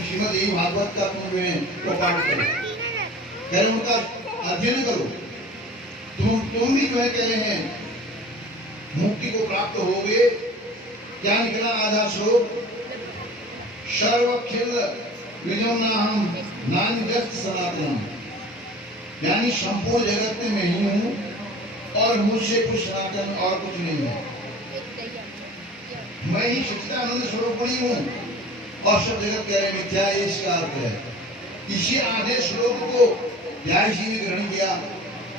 श्रीमद् भागवत का तुम जो है वो पाठ करो, कह रहे उनका अध्ययन करो। तुम भी जो है कह रहे हैं मुक्ति को प्राप्त होगे। क्या निकला आधा श्लोक? सर्वखिल विजोनाहम नान्यस्त सनातनम, यानी संपूर्ण जगत में मैं ही हूँ और मुझसे कुछ सनातन और कुछ नहीं है। मैं ही सच्चिदानंद स्वरूप ही हूँ और सब जगत कह रहे मिथ्या है, इसका अर्थ है। इसी आधे श्लोक को व्यास जी ने ग्रहण किया,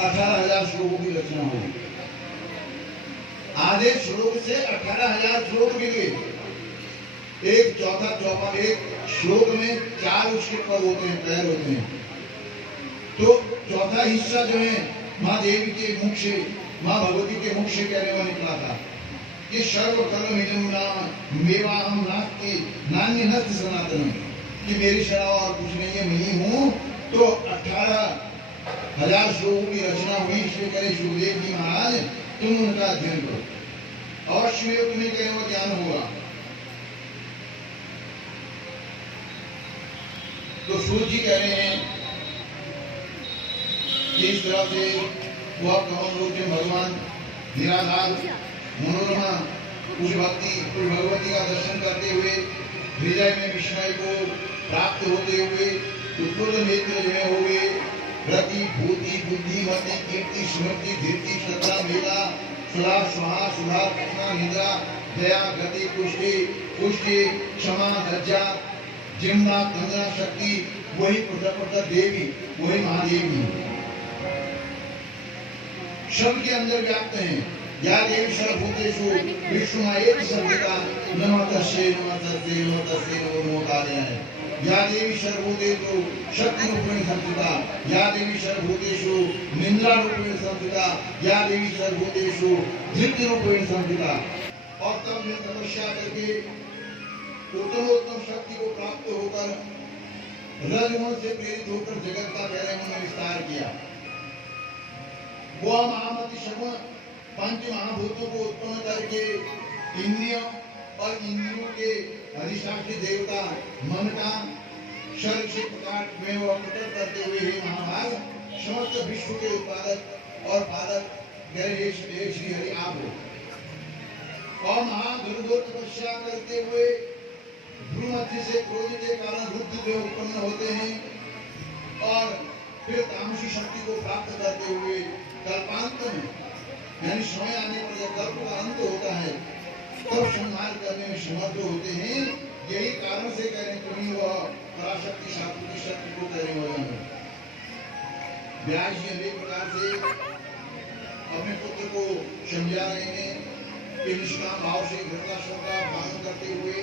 18,000 श्लोकों की रचना हुई। आधे श्लोक से 18,000 श्लोक मिले। एक चौथा चौपा, एक श्लोक में 4 उसके पद होते हैं, पैर होते हैं। तो चौथा हिस्सा जो है माँ देवी के मुख से, माँ भगवती के मुख से कहने वाला निकला था कि सर्वकर्म मेवाहम नास्ति नान्यनस्त सनातनम, कि मेरी शरण और कुछ नहीं है, मैं ही हूँ। तो 18,000 श्लोकों की रचना हुई। इसमें करें सुखदेव जी महाराज तुम उनका अध्ययन करो, अवश्य में तुम्हें कहें वो ज्ञान होगा। तो सूर्य जी कह रहे हैं कि इस तरह से वह कौन लोग भगवान निराधार मनोरमा उस भगवती का दर्शन करते हुए हृदय में विस्मय को प्राप्त होते हुए उत्फुल्ल नेत्र जो हो गए। रति भूति बुद्धि मति कीर्ति स्मृति धीर्ति श्रद्धा मेला सदा स्वाहा सुधा कृष्णा निद्रा दया गति पुष्टि पुष्टि क्षमा लज्जा जिम्मा गंगा शक्ति, वही प्रजा देवी, वही महादेवी सबके अंदर व्याप्त हैं। या देवी सर्वभूतेषु विष्णुमायेति संहिता नमस्तस्यै नमस्तस्यै नमस्तस्यै नमो नमोकार्याय। या देवी सर्वभूतेषु शक्ति रूपेण संस्थिता, या देवी सर्वभूतेषु निंद्रा रूपेण संस्थिता, या देवी सर्वभूतेषु धृति रूपेण संस्थिता। और तब मैं तपस्या करके उत्तमोत्तम शक्ति को प्राप्त होकर रजगुण से प्रेरित होकर जगत का पहले उन्होंने विस्तार किया। वो महामति शर्मा पंच महाभूतों को उत्पन्न करके इंद्रियों और इंद्रियों के अधिष्ठात्री देवता मन का शरीर से प्रकाश में वो अवतरण करते हुए हे महाभाग समस्त विश्व के उत्पादक और पालक श्री हरि आप हो। और महादुर्घोर तपस्या करते हुए भ्रूमध्य से क्रोध के कारण रुद्र उत्पन्न होते हैं और फिर तामसी शक्ति को प्राप्त करते हुए कल्पांत में यानी समय आने पर जब कल्प का अंत होता है तब संहार करने में समर्थ होते हैं। यही कारण से कह रहे तुम्ही वह पराशक्ति सात्विक शक्ति को कह रहे हो। व्यास जी अनेक प्रकार से अपने पुत्र को समझा रहे हैं कि निष्काम भाव से घृताश्रम का पालन करते हुए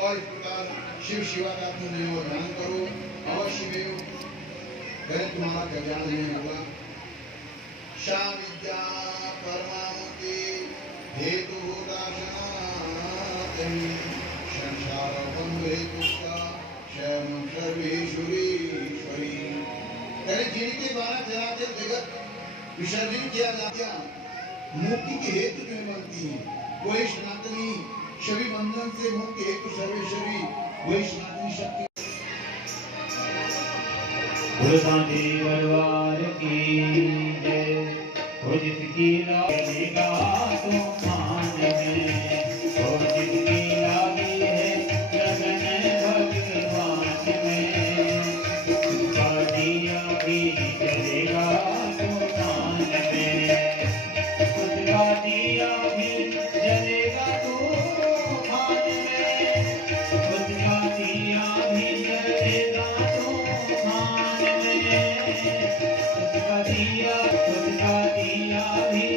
और इस प्रकार शिव शिवा का तुम ध्यान करो, अवश्य में तुम्हारा कल्याण नहीं होगा। शा विद्या परमामुक्ति हेतु दाशनातहि संसार बंधु हेतुष्टा शरणं सर्वेश्वरीश्वरी। जिनके द्वारा चराचर जगत विसर्जन किया जाता मुक्ति के हेतु जो बनती है वही सनातनी, सभी बंधन से मुक्ति हेतु सर्वेश्वरी वही सनातनी शक्ति। परिवार की जय हो, जिसकी लागेगा तो मान में हो, जिसकी लागी है लगन भगवान में, उसका दिया भी जलेगा तो मान में, उसका दिया भी जलेगा तो मान में, उसका दिया भी जलेगा तो मान में, उसका दिया भी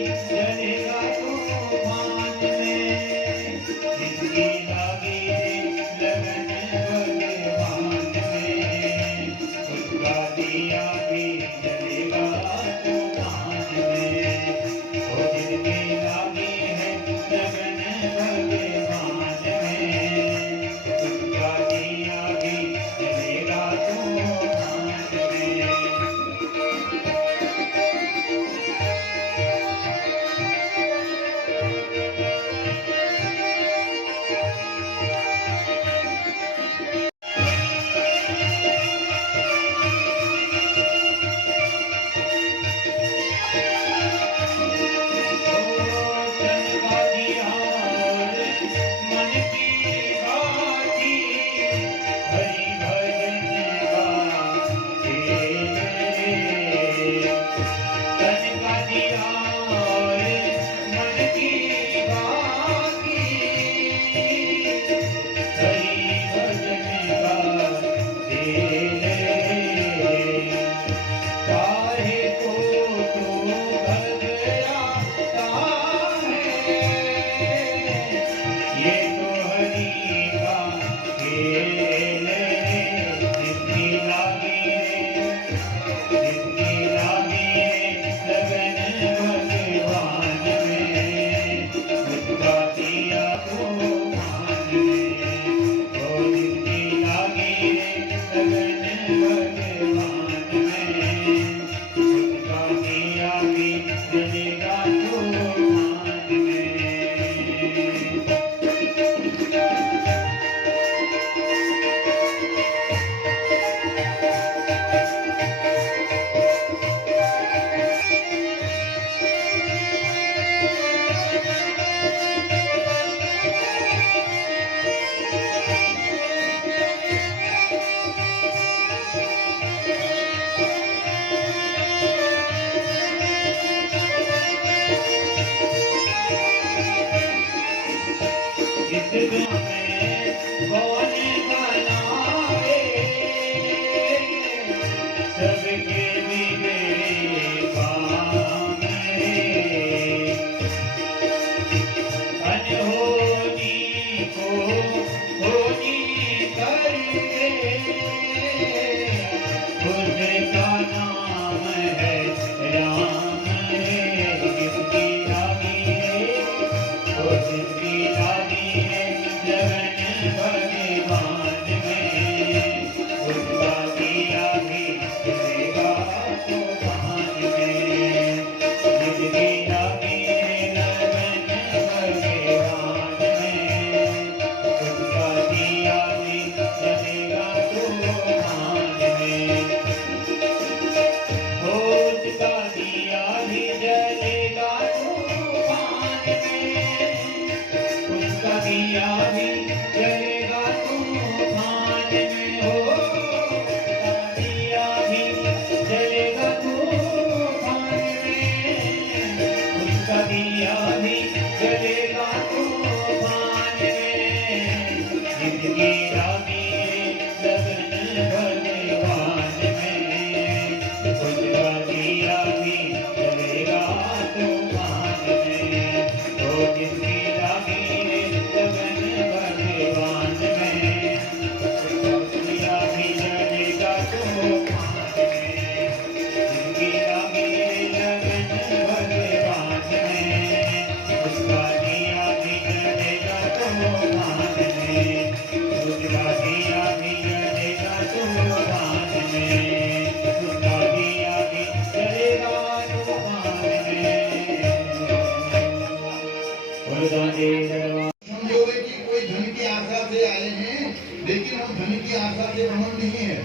धन की आशा से भ्रमण नहीं है,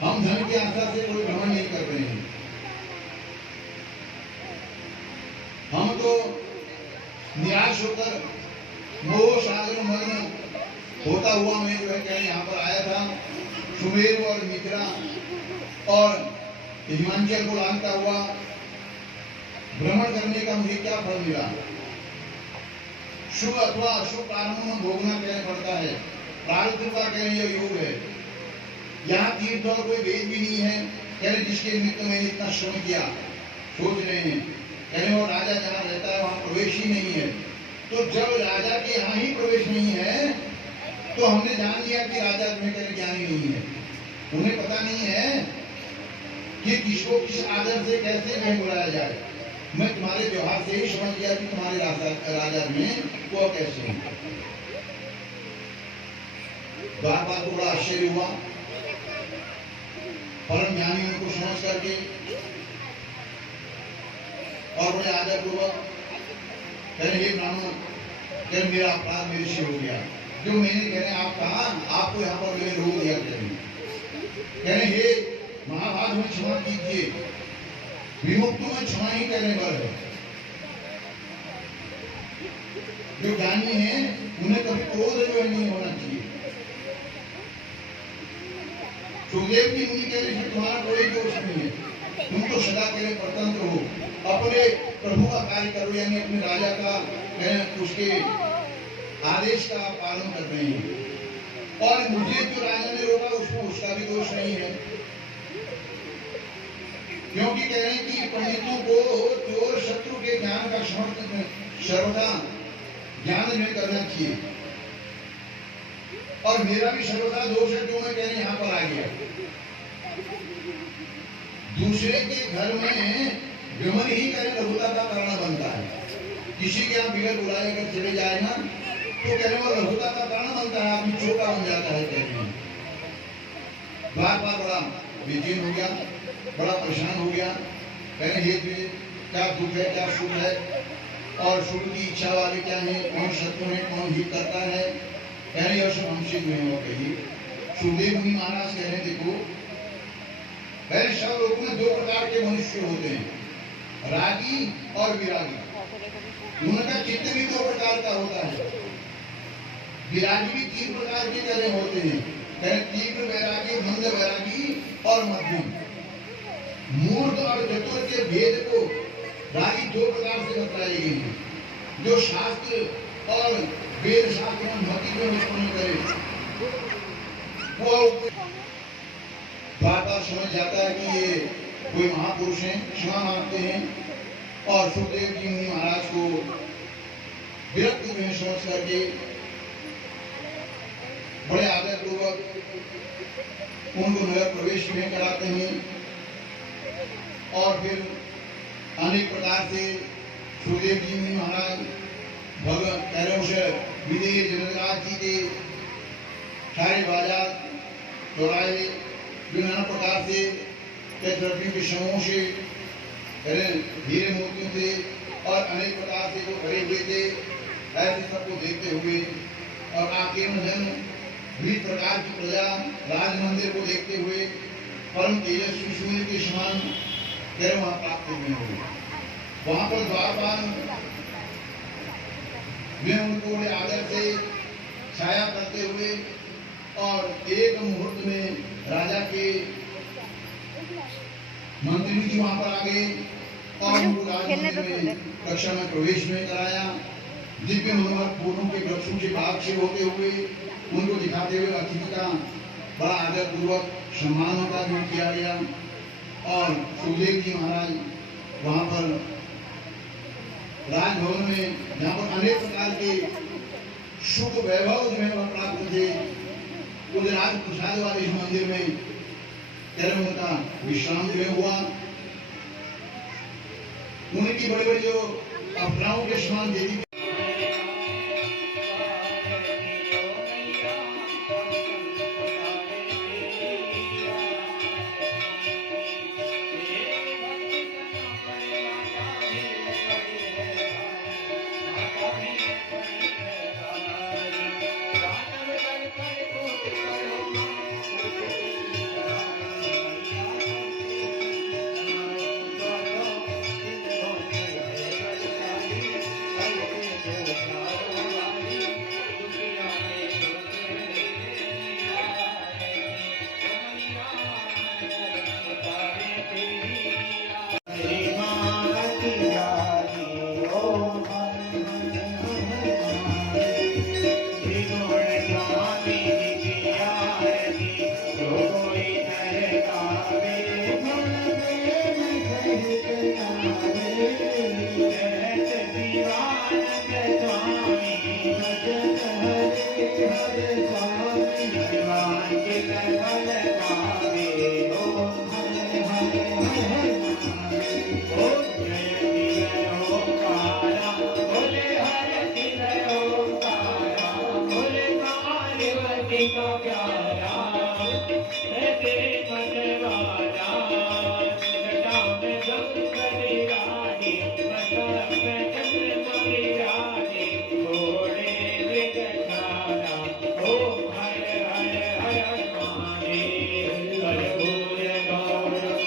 हम धन की आशा से कोई भ्रमण नहीं कर रहे हैं। हम तो निराश होकर मोह सागर मग्न होता हुआ मैं जो है क्या यहाँ पर आया था। सुमेरु और मिथिला और हिमांचल को लांघता हुआ भ्रमण करने का मुझे क्या फल मिला? शुभ अथवा अशुभ प्रारंभ में भोगना कहना पड़ता है, प्रारब्ध का कहने यह योग है। यहाँ तीर्थ और कोई भेद भी नहीं है, कहने जिसके निमित्त मैंने इतना श्रम किया। सोच रहे हैं कहने वो राजा जहाँ रहता है वहां प्रवेश ही नहीं है। तो जब राजा के यहाँ ही प्रवेश नहीं है तो हमने जान लिया कि राजा में कहने ज्ञानी नहीं है। उन्हें पता नहीं है कि किसको किस आदर से कैसे में बुलाया जाए। मैं तुम्हारे व्यवहार से ही समझ गया कि तुम्हारे राजा में वो कैसे है। द्वारपाल को बड़ा आश्चर्य हुआ, परम ज्ञानी उनको समझ करके और बड़े आदर पूर्वक कहने हे ब्राह्मण, कहने मेरा अपराध मेरे से हो गया, जो मैंने कहने आप कहा आपको यहाँ पर मैंने रोक दिया। कहने हे महाभाग में क्षमा कीजिए, विमुक्तों में क्षमा ही करने पर है। जो ज्ञानी है उन्हें कभी क्रोध जो नहीं होना चाहिए। सुखदेव की मुनि कह रहे तुम्हारा कोई दोष नहीं है, तुम तो सदा के लिए स्वतंत्र हो, अपने प्रभु का कार्य करो, यानी अपने राजा का उसके आदेश का पालन कर रहे हैं। और मुझे जो राजा ने रोका उसको उसका भी दोष नहीं है, क्योंकि कह रहे हैं कि पंडितों को चोर शत्रु के ज्ञान का समर्थन सर्वदा ज्ञान में करना चाहिए। और मेरा भी सर्वदा दोष है जो मैं कह रहे यहाँ पर आ गया। दूसरे के घर में गमन ही करें लघुता का कारण बनता है। किसी के यहाँ बिगड़ बुलाए अगर चले जाए ना तो कहने वो लघुता का कारण बनता है, आदमी छोटा बन जाता है। कहने बार बार बड़ा बेचैन हो गया, बड़ा परेशान हो गया। कहने हे क्या दुख है, क्या सुख है, और सुख की इच्छा वाले क्या है, कौन शत्रु है, कौन हित करता है। कहने यह सब हमसे नहीं हो कही। सुखदेव मुनि महाराज कह रहे देखो, पहले सब लोगों में दो प्रकार के मनुष्य होते हैं, रागी और विरागी। उनका चित्त भी दो प्रकार का होता है। विरागी भी तीन प्रकार के तरह होते हैं, तीव्र वैरागी, मंद वैरागी और मध्यम। मूर्ख और चतुर के भेद को रागी दो प्रकार से बताए गए हैं, जो शास्त्र और वेद शास्त्र में भक्ति में उत्पन्न करे वो बार बार समझ जाता है कि ये कोई महापुरुष हैं, क्षमा मांगते हैं। और सुखदेव जी मुनि महाराज को विरक्त में समझ करके बड़े आदर पूर्वक उनको नगर प्रवेश में कराते हैं। और फिर अनेक प्रकार से सुखदेव जी मुनि महाराज भगवान विदेह जनराज जी के सारे बाजार चौराहे विभिन्न प्रकार से द्रव्यों के समूह से, हीरे मोतियों से और अनेक प्रकार से जो भरे हुए थे, ऐसे सबको देखते हुए और आकीर्ण जन विविध प्रकार की प्रजा राज मंदिर को देखते हुए परम तेजस्वी सूर्य के समान वहां प्राप्त हुए हुए। वहां पर द्वारपाल वे उनको बड़े आदर से छाया करते हुए और एक मुहूर्त में राजा के मंत्री जी वहां पर आ गए और उनको राजमंदिर में कक्षा में प्रवेश में कराया। दिव्य मनोहर फूलों के वृक्षों के भाग से होते हुए उनको दिखाते हुए अतिथि का बड़ा आदर पूर्वक सम्मान का भी किया गया। और सुखदेव जी महाराज वहां पर राजभवन में, जहाँ पर अनेक प्रकार के सुख वैभव जो है प्राप्त थे, उस राज प्रसाद वाले इस मंदिर में तेरह उनका विश्राम जो हुआ। उनकी बड़ी बड़ी जो अफराहों के समान देवी Thank you. ऐसे मनवाला जटा में गंगरी रानी मस्तक में चंद्रमणि रानी घोड़े मृगशाला ओम हर हर हर महादेव कर्पूर गौरम